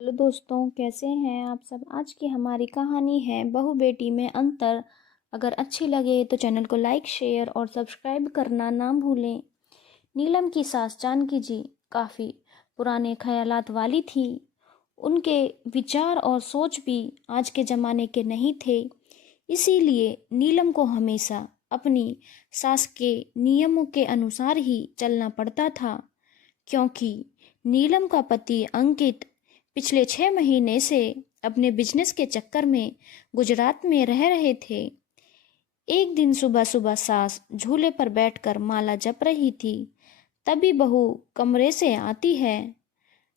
Hello दोस्तों, कैसे हैं आप सब। आज की हमारी कहानी है बहू बेटी में अंतर। अगर अच्छी लगे तो चैनल को लाइक शेयर और सब्सक्राइब करना ना भूलें। नीलम की सास जानकी जी काफ़ी पुराने ख्यालात वाली थी। उनके विचार और सोच भी आज के ज़माने के नहीं थे। इसीलिए नीलम को हमेशा अपनी सास के नियमों के अनुसार ही चलना पड़ता था, क्योंकि नीलम का पति अंकित पिछले 6 महीने से अपने बिजनेस के चक्कर में गुजरात में रह रहे थे। एक दिन सुबह सुबह सास झूले पर बैठकर माला जप रही थी। तभी बहू कमरे से आती है।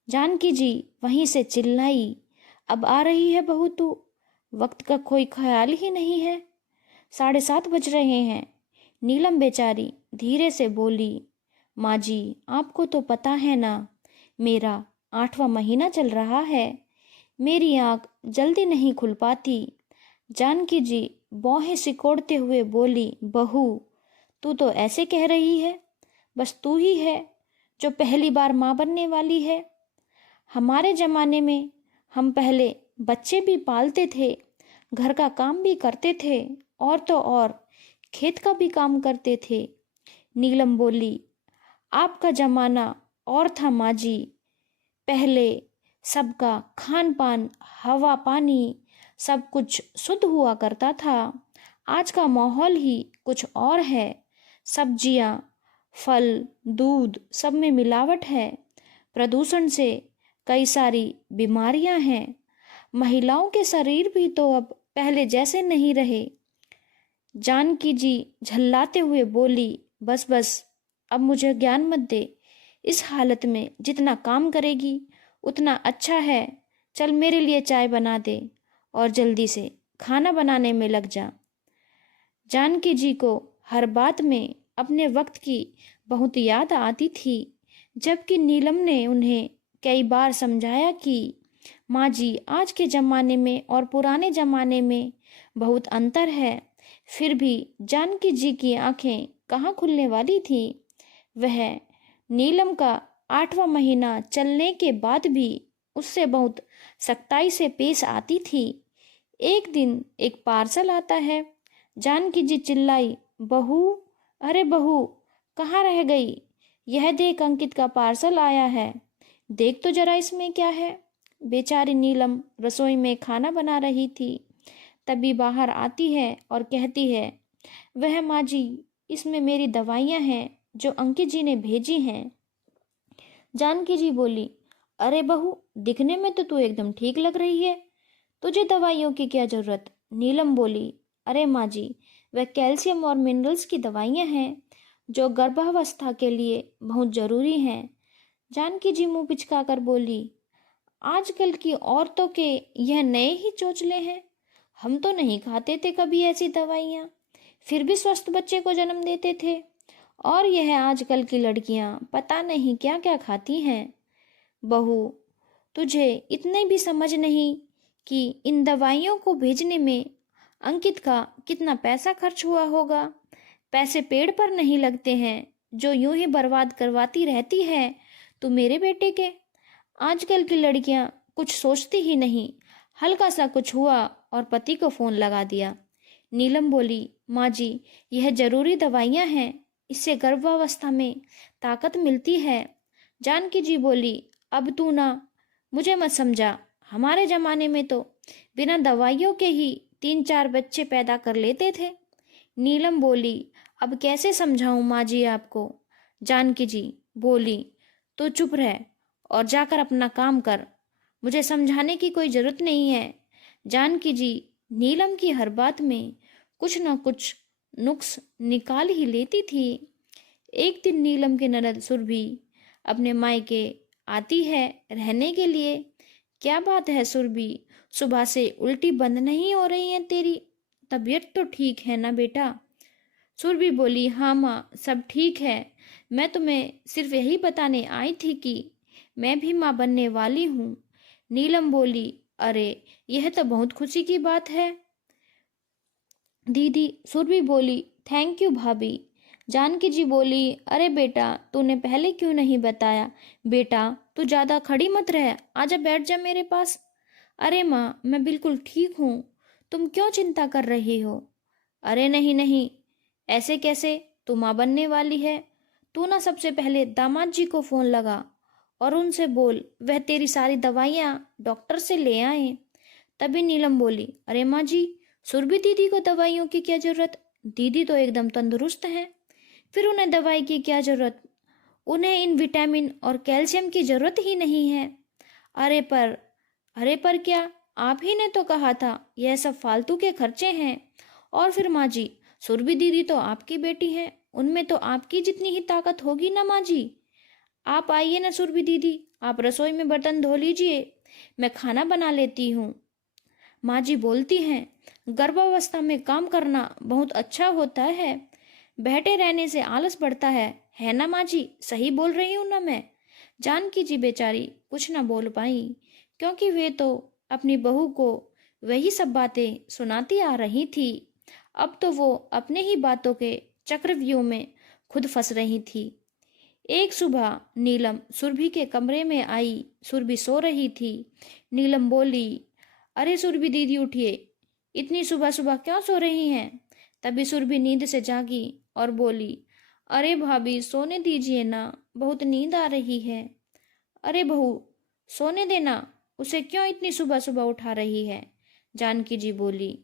जानकी जी वहीं से चिल्लाई, अब आ रही है बहू तू? वक्त का कोई ख्याल ही नहीं है। 7:30 बज रहे हैं। नीलम बेचारी धीरे से बोली, माँ जी आपको तो पता है ना, मेरा 8वां महीना चल रहा है। मेरी आँख जल्दी नहीं खुल पाती। जानकी जी भौहें सिकोड़ते हुए बोली, बहू तू तो ऐसे कह रही है, बस तू ही है जो पहली बार माँ बनने वाली है। हमारे ज़माने में हम पहले बच्चे भी पालते थे, घर का काम भी करते थे, और तो और खेत का भी काम करते थे। नीलम बोली, आपका ज़माना और था माँ जी। पहले सबका खान पान, हवा पानी सब कुछ शुद्ध हुआ करता था। आज का माहौल ही कुछ और है। सब्जियां, फल, दूध सब में मिलावट है। प्रदूषण से कई सारी बीमारियां हैं। महिलाओं के शरीर भी तो अब पहले जैसे नहीं रहे। जानकी जी झल्लाते हुए बोली, बस बस अब मुझे ज्ञान मत दे। इस हालत में जितना काम करेगी उतना अच्छा है। चल मेरे लिए चाय बना दे और जल्दी से खाना बनाने में लग जा। जानकी जी को हर बात में अपने वक्त की बहुत याद आती थी, जबकि नीलम ने उन्हें कई बार समझाया कि माँ जी आज के ज़माने में और पुराने ज़माने में बहुत अंतर है। फिर भी जानकी जी की आंखें कहाँ खुलने वाली थी। वह नीलम का 8वां महीना चलने के बाद भी उससे बहुत सख्ताई से पेश आती थी। एक दिन एक पार्सल आता है। जानकी जी चिल्लाई, बहू, अरे बहू कहाँ रह गई? यह देख, अंकित का पार्सल आया है। देख तो जरा इसमें क्या है। बेचारी नीलम रसोई में खाना बना रही थी। तभी बाहर आती है और कहती है, वह माँ जी, इसमें मेरी दवाइयाँ हैं जो अंकित जी ने भेजी हैं। जानकी जी बोली, अरे बहू, दिखने में तो तू एकदम ठीक लग रही है, तुझे दवाइयों की क्या जरूरत? नीलम बोली, अरे माँ जी, वह कैल्शियम और मिनरल्स की दवाइयाँ हैं जो गर्भावस्था के लिए बहुत जरूरी हैं। जानकी जी मुंह पिचकाकर बोली, आजकल की औरतों के यह नए ही चोचले हैं। हम तो नहीं खाते थे कभी ऐसी दवाइयाँ, फिर भी स्वस्थ बच्चे को जन्म देते थे। और यह आजकल की लड़कियां पता नहीं क्या क्या खाती हैं। बहू, तुझे इतने भी समझ नहीं कि इन दवाइयों को भेजने में अंकित का कितना पैसा खर्च हुआ होगा। पैसे पेड़ पर नहीं लगते हैं जो यूं ही बर्बाद करवाती रहती है तू मेरे बेटे के। आजकल की लड़कियां कुछ सोचती ही नहीं। हल्का सा कुछ हुआ और पति को फोन लगा दिया। नीलम बोली, माँ जी, यह जरूरी दवाइयाँ हैं, इससे गर्भावस्था में ताकत मिलती है। जानकी जी बोली, अब तू ना मुझे मत समझा। हमारे जमाने में तो बिना दवाइयों के ही 3-4 बच्चे पैदा कर लेते थे। नीलम बोली, अब कैसे समझाऊं माँ जी आपको? जानकी जी बोली, तो चुप रह और जाकर अपना काम कर। मुझे समझाने की कोई जरूरत नहीं है। जानकी जी नीलम की हर बात में कुछ न कुछ नुक्स निकाल ही लेती थी। एक दिन नीलम की ननद सुरभि अपने मायके आती है रहने के लिए। क्या बात है सुरभि, सुबह से उल्टी बंद नहीं हो रही है तेरी? तबीयत तो ठीक है ना बेटा? सुरभि बोली, हाँ माँ, सब ठीक है। मैं तुम्हें सिर्फ यही बताने आई थी कि मैं भी माँ बनने वाली हूँ। नीलम बोली, अरे यह तो बहुत खुशी की बात है दीदी। सुरभि बोली, थैंक यू भाभी। जानकी जी बोली, अरे बेटा तूने पहले क्यों नहीं बताया। बेटा तू ज़्यादा खड़ी मत रह, आजा बैठ जा मेरे पास। अरे माँ मैं बिल्कुल ठीक हूँ, तुम क्यों चिंता कर रही हो। अरे नहीं नहीं, ऐसे कैसे, तू माँ बनने वाली है। तू ना सबसे पहले दामाद जी को फ़ोन लगा और उनसे बोल वह तेरी सारी दवाइयाँ डॉक्टर से ले आए। तभी नीलम बोली, अरे माँ जी, सुरभि दीदी को दवाइयों की क्या ज़रूरत, दीदी तो एकदम तंदुरुस्त हैं, फिर उन्हें दवाई की क्या ज़रूरत, उन्हें इन विटामिन और कैल्शियम की ज़रूरत ही नहीं है। अरे पर अरे पर क्या, आप ही ने तो कहा था यह सब फालतू के खर्चे हैं। और फिर माँ जी, सुरभि दीदी तो आपकी बेटी हैं, उनमें तो आपकी जितनी ही ताकत होगी ना माँ जी। आप आइए ना सुरभि दीदी, आप रसोई में बर्तन धो लीजिए, मैं खाना बना लेती हूँ। माँ जी बोलती हैं, गर्भावस्था में काम करना बहुत अच्छा होता है, बैठे रहने से आलस बढ़ता है ना माँ जी, सही बोल रही हूँ ना मैं। जानकी जी बेचारी कुछ ना बोल पाई, क्योंकि वे तो अपनी बहू को वही सब बातें सुनाती आ रही थी। अब तो वो अपने ही बातों के चक्रव्यूह में खुद फंस रही थी। एक सुबह नीलम सुरभि के कमरे में आई। सुरभि सो रही थी। नीलम बोली, अरे सुरभि दीदी उठिए, इतनी सुबह सुबह क्यों सो रही हैं। तभी सुरभि नींद से जागी और बोली, अरे भाभी सोने दीजिए ना, बहुत नींद आ रही है। अरे बहू सोने देना, उसे क्यों इतनी सुबह सुबह उठा रही है। जानकी जी बोली,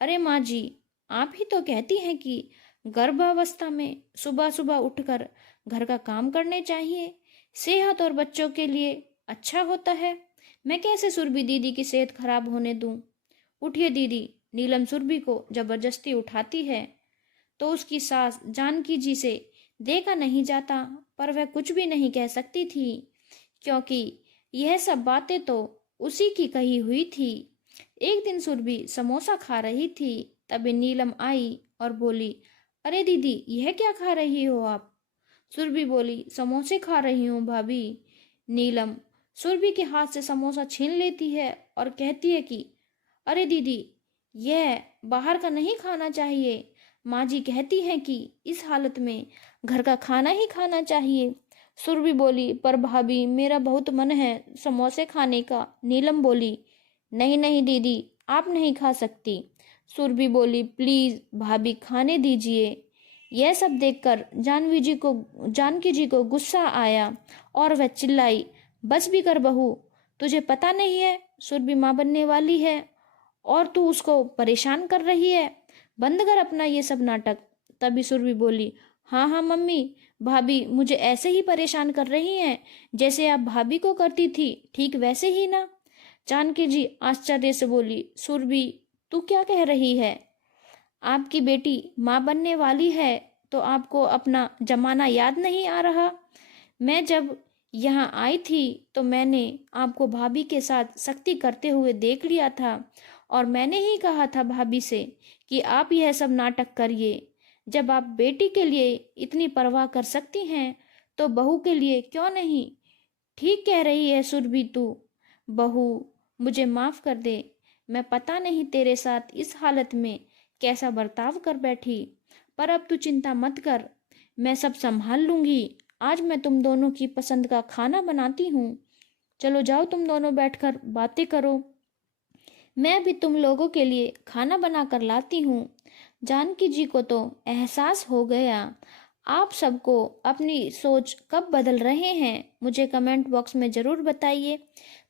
अरे माँ जी, आप ही तो कहती हैं कि गर्भावस्था में सुबह सुबह उठकर घर का काम करने चाहिए, सेहत और बच्चों के लिए अच्छा होता है। मैं कैसे सुरभि दीदी की सेहत खराब होने दूं। उठिए दीदी। नीलम सुरभि को जबरदस्ती उठाती है तो उसकी सास जानकी जी से देखा नहीं जाता, पर वह कुछ भी नहीं कह सकती थी, क्योंकि यह सब बातें तो उसी की कही हुई थी। एक दिन सुरभि समोसा खा रही थी। तभी नीलम आई और बोली, अरे दीदी यह क्या खा रही हो आप। सुरभि बोली, समोसे खा रही हूँ भाभी। नीलम सुरभि के हाथ से समोसा छीन लेती है और कहती है कि अरे दीदी, यह बाहर का नहीं खाना चाहिए। माँ जी कहती हैं कि इस हालत में घर का खाना ही खाना चाहिए। सुरभि बोली, पर भाभी मेरा बहुत मन है समोसे खाने का। नीलम बोली, नहीं नहीं दीदी, आप नहीं खा सकती। सुरभि बोली, प्लीज भाभी खाने दीजिए। यह सब देखकर जानकी जी को गुस्सा आया और वह चिल्लाई, बस भी कर बहू, तुझे पता नहीं है सुरभि माँ बनने वाली है और तू उसको परेशान कर रही है, बंद कर अपना ये सब नाटक। तभी सुरभि बोली, हाँ हाँ मम्मी, भाभी मुझे ऐसे ही परेशान कर रही हैं जैसे आप भाभी को करती थी, ठीक वैसे ही ना। जानकी जी आश्चर्य से बोली, सुरभि तू क्या कह रही है। आपकी बेटी माँ बनने वाली है तो आपको अपना जमाना याद नहीं आ रहा। मैं जब यहाँ आई थी तो मैंने आपको भाभी के साथ सख्ती करते हुए देख लिया था और मैंने ही कहा था भाभी से कि आप यह सब नाटक करिए। जब आप बेटी के लिए इतनी परवाह कर सकती हैं तो बहू के लिए क्यों नहीं। ठीक कह रही है सुरभि तू। बहू मुझे माफ कर दे, मैं पता नहीं तेरे साथ इस हालत में कैसा बर्ताव कर बैठी, पर अब तू चिंता मत कर, मैं सब संभाल लूंगी। आज मैं तुम दोनों की पसंद का खाना बनाती हूँ, चलो जाओ तुम दोनों बैठकर बातें करो, मैं भी तुम लोगों के लिए खाना बना कर लाती हूँ। जानकी जी को तो एहसास हो गया। आप सबको अपनी सोच कब बदल रहे हैं मुझे कमेंट बॉक्स में ज़रूर बताइए।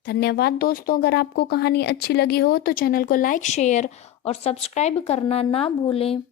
धन्यवाद दोस्तों। अगर आपको कहानी अच्छी लगी हो तो चैनल को लाइक शेयर और सब्सक्राइब करना ना भूलें।